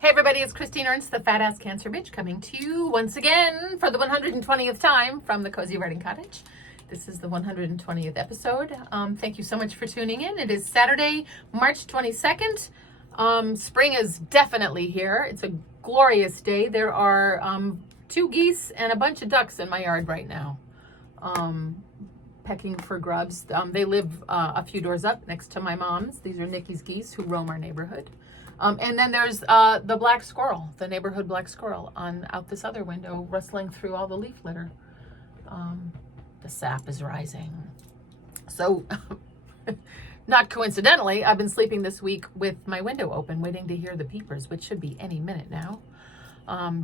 Hey everybody, it's Christine Ernst, the Fat Ass Cancer Bitch, coming to you once again for the 120th time from the Cozy Writing Cottage. This is the 120th episode. Thank you so much for tuning in. It is Saturday, March 22nd. Spring is definitely here. It's a glorious day. There are 2 geese and a bunch of ducks in my yard right now, pecking for grubs. They live a few doors up next to my mom's. These are Nikki's geese who roam our neighborhood. And then there's the black squirrel, the neighborhood black squirrel out this other window, rustling through all the leaf litter. The sap is rising. So, not coincidentally, I've been sleeping this week with my window open, waiting to hear the peepers, which should be any minute now.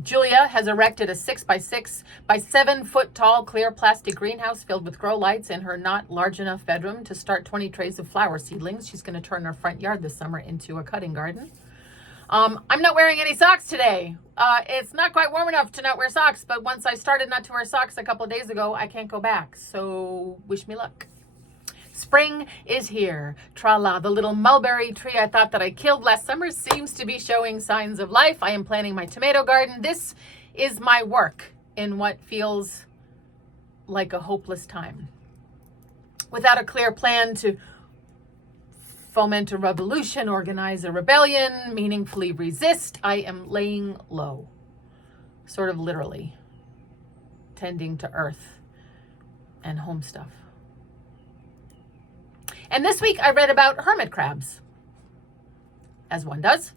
Julia has erected a 6x6 by 7 foot tall clear plastic greenhouse filled with grow lights in her not large enough bedroom to start 20 trays of flower seedlings. She's going to turn her front yard this summer into a cutting garden. I'm not wearing any socks today. It's not quite warm enough to not wear socks, but once I started not to wear socks a couple of days ago, I can't go back. So wish me luck. Spring is here. Tra-la, the little mulberry tree I thought that I killed last summer seems to be showing signs of life. I am planting my tomato garden. This is my work in what feels like a hopeless time. Without a clear plan to foment a revolution, organize a rebellion, meaningfully resist, I am laying low, sort of literally, tending to earth and home stuff. And this week I read about hermit crabs, as one does.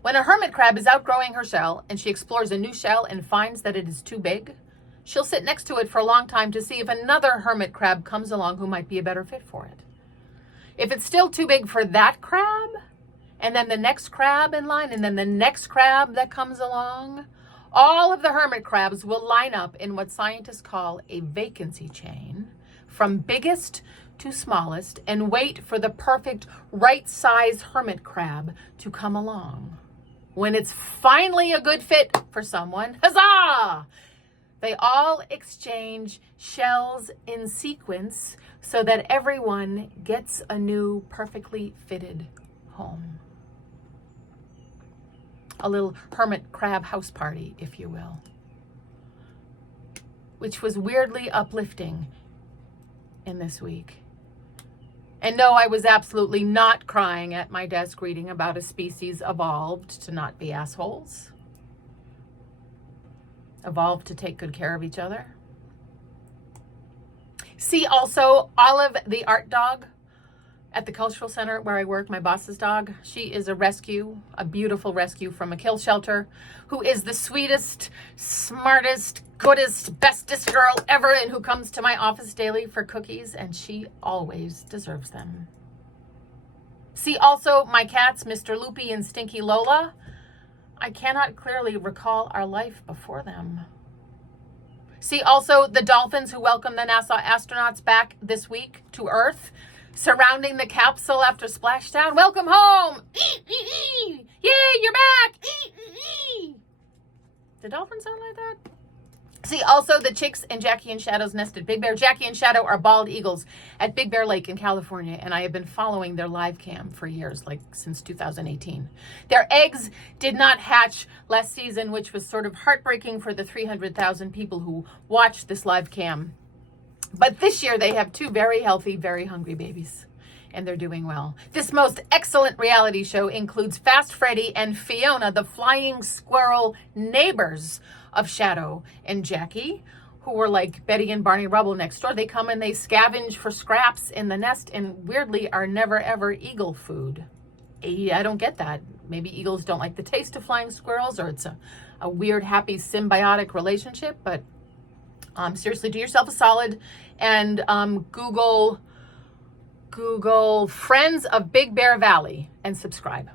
When a hermit crab is outgrowing her shell and she explores a new shell and finds that it is too big, she'll sit next to it for a long time to see if another hermit crab comes along who might be a better fit for it. If it's still too big for that crab, and then the next crab in line, and then the next crab that comes along, all of the hermit crabs will line up in what scientists call a vacancy chain, from biggest to smallest, and wait for the perfect right-size hermit crab to come along. When it's finally a good fit for someone, huzzah! They all exchange shells in sequence so that everyone gets a new perfectly fitted home. A little hermit crab house party, if you will, which was weirdly uplifting in this week. And no, I was absolutely not crying at my desk reading about a species evolved to not be assholes. Evolved to take good care of each other. See also Olive, the art dog at the cultural center where I work, my boss's dog. She is a rescue, a beautiful rescue from a kill shelter, who is the sweetest, smartest, goodest, bestest girl ever, and who comes to my office daily for cookies, and she always deserves them. See also my cats, Mr. Loopy and Stinky Lola. I cannot clearly recall our life before them. See also the dolphins who welcomed the NASA astronauts back this week to Earth, surrounding the capsule after splashdown. Welcome home! Yay, you're back! Do dolphins sound like that? See also the chicks and Jackie and Shadow's nest at Big Bear. Jackie and Shadow are bald eagles at Big Bear Lake in California, and I have been following their live cam for years, like since 2018. Their eggs did not hatch last season, which was sort of heartbreaking for the 300,000 people who watched this live cam. But this year they have 2 very healthy, very hungry babies, and they're doing well. This most excellent reality show includes Fast Freddy and Fiona, the flying squirrel neighbors of Shadow and Jackie, who were like Betty and Barney Rubble next door. They come and they scavenge for scraps in the nest and weirdly are never ever eagle food. I don't get that. Maybe eagles don't like the taste of flying squirrels, or it's a weird, happy, symbiotic relationship. But seriously, do yourself a solid and Google Friends of Big Bear Valley and subscribe.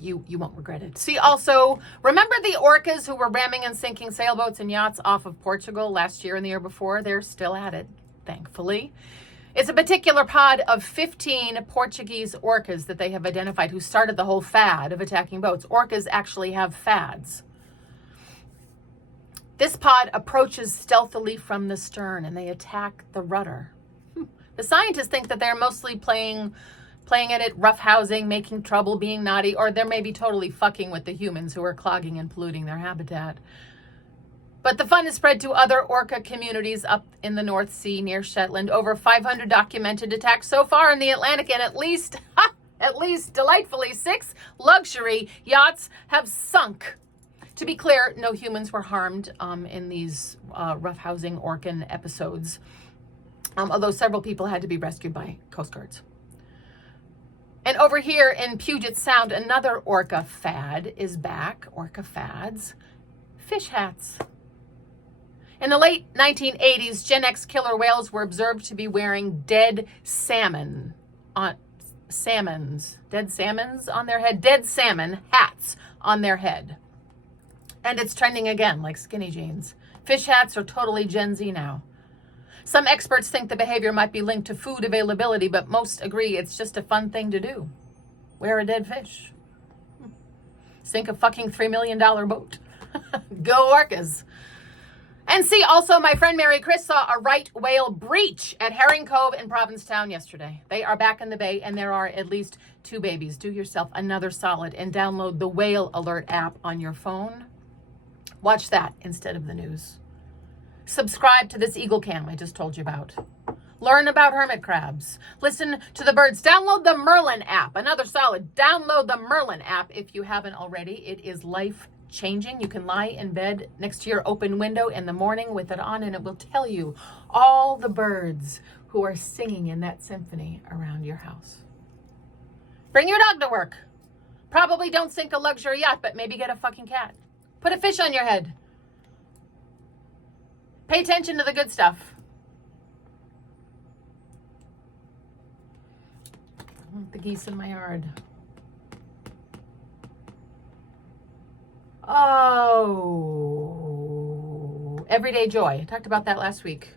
You won't regret it. See also, remember the orcas who were ramming and sinking sailboats and yachts off of Portugal last year and the year before? They're still at it, thankfully. It's a particular pod of 15 Portuguese orcas that they have identified who started the whole fad of attacking boats. Orcas actually have fads. This pod approaches stealthily from the stern and they attack the rudder. The scientists think that they're mostly playing playing at it, roughhousing, making trouble, being naughty, or they may be totally fucking with the humans who are clogging and polluting their habitat. But the fun is spread to other orca communities up in the North Sea near Shetland. Over 500 documented attacks so far in the Atlantic, and at least delightfully 6 luxury yachts have sunk. To be clear, no humans were harmed in these roughhousing orcan episodes, although several people had to be rescued by Coast Guards. And over here in Puget Sound, another orca fad is back. Orca fads. Fish hats. In the late 1980s, Gen X killer whales were observed to be wearing dead salmon on dead salmon hats on their head. And it's trending again, like skinny jeans. Fish hats are totally Gen Z now. Some experts think the behavior might be linked to food availability, but most agree it's just a fun thing to do. Wear a dead fish. Sink a fucking $3 million boat. Go orcas. And see, also, my friend Mary Chris saw a right whale breach at Herring Cove in Provincetown yesterday. They are back in the bay, and there are at least 2 babies. Do yourself another solid and download the Whale Alert app on your phone. Watch that instead of the news. Subscribe to this eagle cam I just told you about. Learn about hermit crabs. Listen to the birds. Download the Merlin app. Another solid. Download the Merlin app if you haven't already. It is life-changing. You can lie in bed next to your open window in the morning with it on, and it will tell you all the birds who are singing in that symphony around your house. Bring your dog to work. Probably don't sink a luxury yacht, but maybe get a fucking cat. Put a fish on your head. Pay attention to the good stuff. The geese in my yard. Oh, everyday joy. I talked about that last week.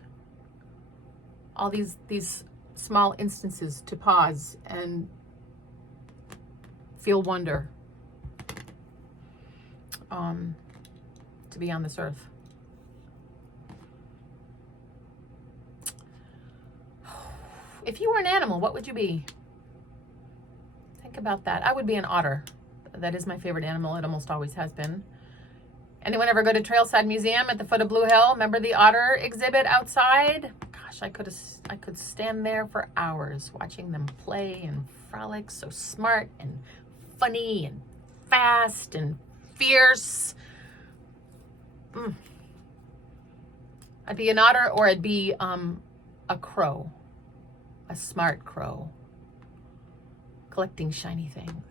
All these small instances to pause and feel wonder. To be on this earth. If you were an animal, what would you be? Think about that. I would be an otter. That is my favorite animal. It almost always has been. Anyone ever go to Trailside Museum at the foot of Blue Hill? Remember the otter exhibit outside? Gosh, I could stand there for hours watching them play and frolic. So smart and funny and fast and fierce. I'd be an otter, or I'd be a crow. A smart crow. Collecting shiny things.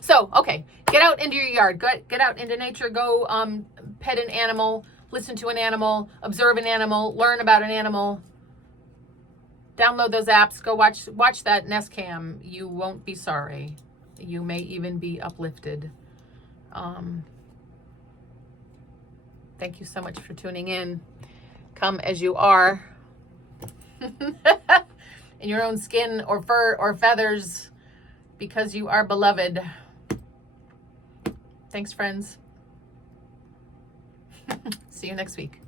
So, okay, get out into your yard. Get out into nature. Go pet an animal, listen to an animal, observe an animal, learn about an animal. Download those apps. Go watch that Nest Cam. You won't be sorry. You may even be uplifted. Thank you so much for tuning in. Come as you are. In your own skin or fur or feathers, because you are beloved. Thanks, friends. See you next week.